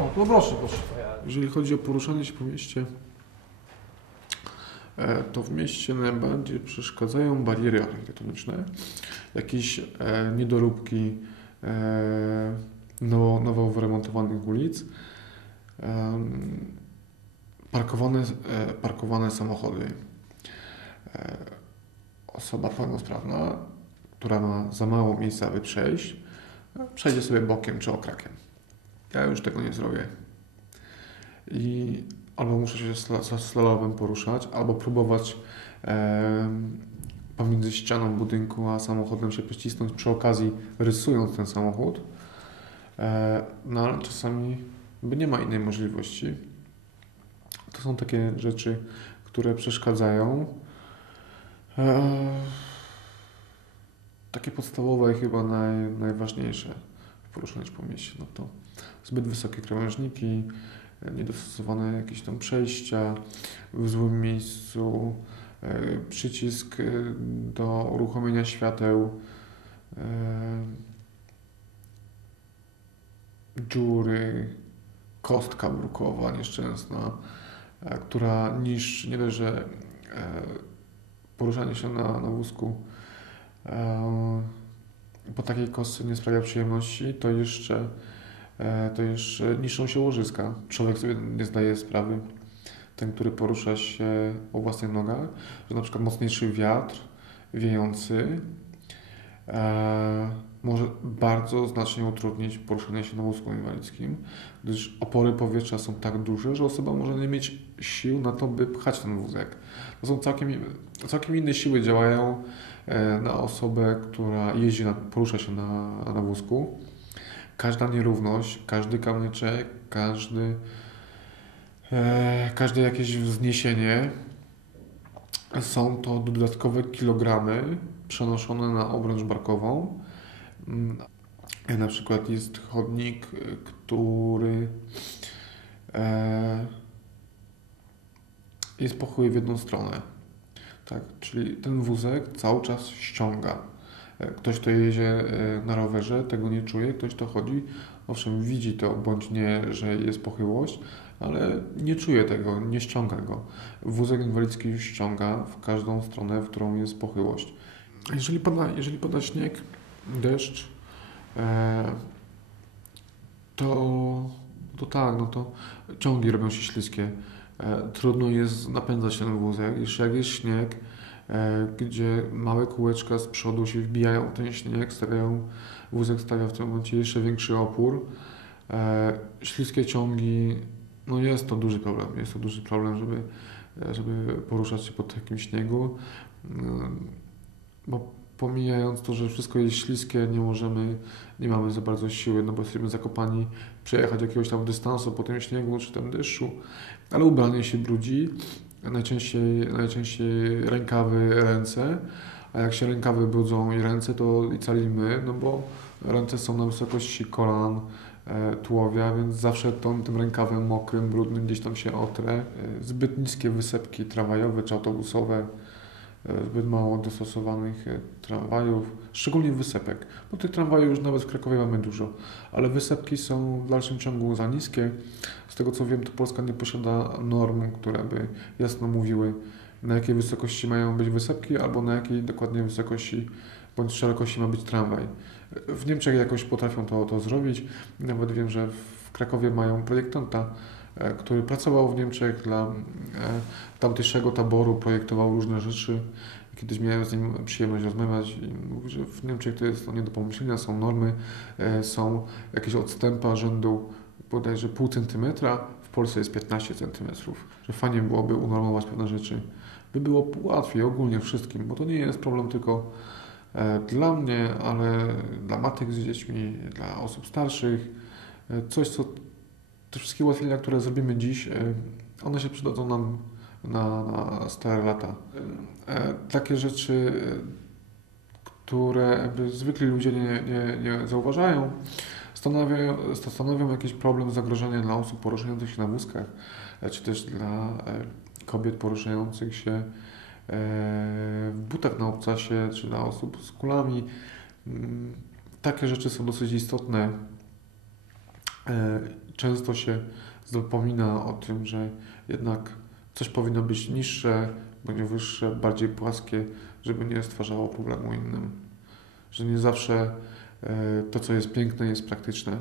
O, to proszę. Jeżeli chodzi o poruszanie się po mieście, to w mieście najbardziej przeszkadzają bariery architektoniczne, jakieś niedoróbki nowo wyremontowanych ulic, parkowane samochody. Osoba pełnosprawna, która ma za mało miejsca, aby przejść, przejdzie sobie bokiem czy okrakiem. Ja już tego nie zrobię. I albo muszę się slalomem poruszać, albo próbować pomiędzy ścianą budynku a samochodem się przecisnąć, przy okazji rysując ten samochód. No ale czasami nie ma innej możliwości. To są takie rzeczy, które przeszkadzają. Takie podstawowe i chyba najważniejsze w poruszaniu się po mieście, no to zbyt wysokie krawężniki, niedostosowane jakieś tam przejścia w złym miejscu, przycisk do uruchomienia świateł, dziury, kostka brukowa nieszczęsna, która niszczy nie dość, że poruszanie się na wózku po takiej kostce nie sprawia przyjemności, to jeszcze niszczą się łożyska. Człowiek sobie nie zdaje sprawy, ten, który porusza się o własnych nogach, że na przykład mocniejszy wiatr wiejący może bardzo znacznie utrudnić poruszanie się na wózku inwalidzkim, gdyż opory powietrza są tak duże, że osoba może nie mieć sił na to, by pchać ten wózek. To są całkiem inne siły działają na osobę, która porusza się na wózku. Każda nierówność, każdy kamyczek, każde jakieś wzniesienie są to dodatkowe kilogramy przenoszone na obręcz barkową. Na przykład jest chodnik, który jest pochyły w jedną stronę. Tak, czyli ten wózek cały czas ściąga. Ktoś, kto jedzie na rowerze, tego nie czuje, ktoś, kto chodzi, owszem, widzi to, bądź nie, że jest pochyłość, ale nie czuje tego, nie ściąga go. Wózek inwalidzki ściąga w każdą stronę, w którą jest pochyłość. Jeżeli pada śnieg, deszcz, to tak, no to ciągi robią się śliskie. Trudno jest napędzać ten wózek. Jeszcze jak jest śnieg, gdzie małe kółeczka z przodu się wbijają w ten śnieg, wózek stawia w tym momencie jeszcze większy opór. Śliskie ciągi, no jest to duży problem. Jest to duży problem, żeby poruszać się po takim śniegu. Bo pomijając to, że wszystko jest śliskie, nie mamy za bardzo siły, no bo jesteśmy zakopani przejechać jakiegoś tam dystansu po tym śniegu czy tam deszczu, ale ubranie się brudzi, najczęściej rękawy, ręce, a jak się rękawy brudzą i ręce, to i cali my, no bo ręce są na wysokości kolan, tułowia, więc zawsze tym rękawem mokrym, brudnym gdzieś tam się otrę. Zbyt niskie wysepki tramwajowe czy autobusowe, zbyt mało dostosowanych tramwajów, szczególnie wysepek, bo tych tramwajów już nawet w Krakowie mamy dużo, ale wysepki są w dalszym ciągu za niskie. Z tego co wiem, to Polska nie posiada norm, które by jasno mówiły, na jakiej wysokości mają być wysepki, albo na jakiej dokładnie wysokości bądź szerokości ma być tramwaj. W Niemczech jakoś potrafią to zrobić. Nawet wiem, że w Krakowie mają projektanta, który pracował w Niemczech dla tamtejszego taboru, projektował różne rzeczy. Kiedyś miałem z nim przyjemność rozmawiać i mówi, że w Niemczech to jest nie do pomyślenia, są normy, są jakieś odstępy rzędu bodajże pół centymetra, w Polsce jest 15 centymetrów. Że fajnie byłoby unormować pewne rzeczy, by było łatwiej ogólnie wszystkim, bo to nie jest problem tylko dla mnie, ale dla matek z dziećmi, dla osób starszych. Coś, co te wszystkie ułatwienia, które zrobimy dziś, one się przydadzą nam na stare lata. Takie rzeczy, które zwykli ludzie nie zauważają, stanowią jakiś problem, zagrożenie dla osób poruszających się na wózkach, czy też dla kobiet poruszających się w butach na obcasie, czy dla osób z kulami. Takie rzeczy są dosyć istotne Często się zapomina o tym, że jednak coś powinno być niższe, bądź wyższe, bardziej płaskie, żeby nie stwarzało problemu innym. Że nie zawsze to, co jest piękne, jest praktyczne.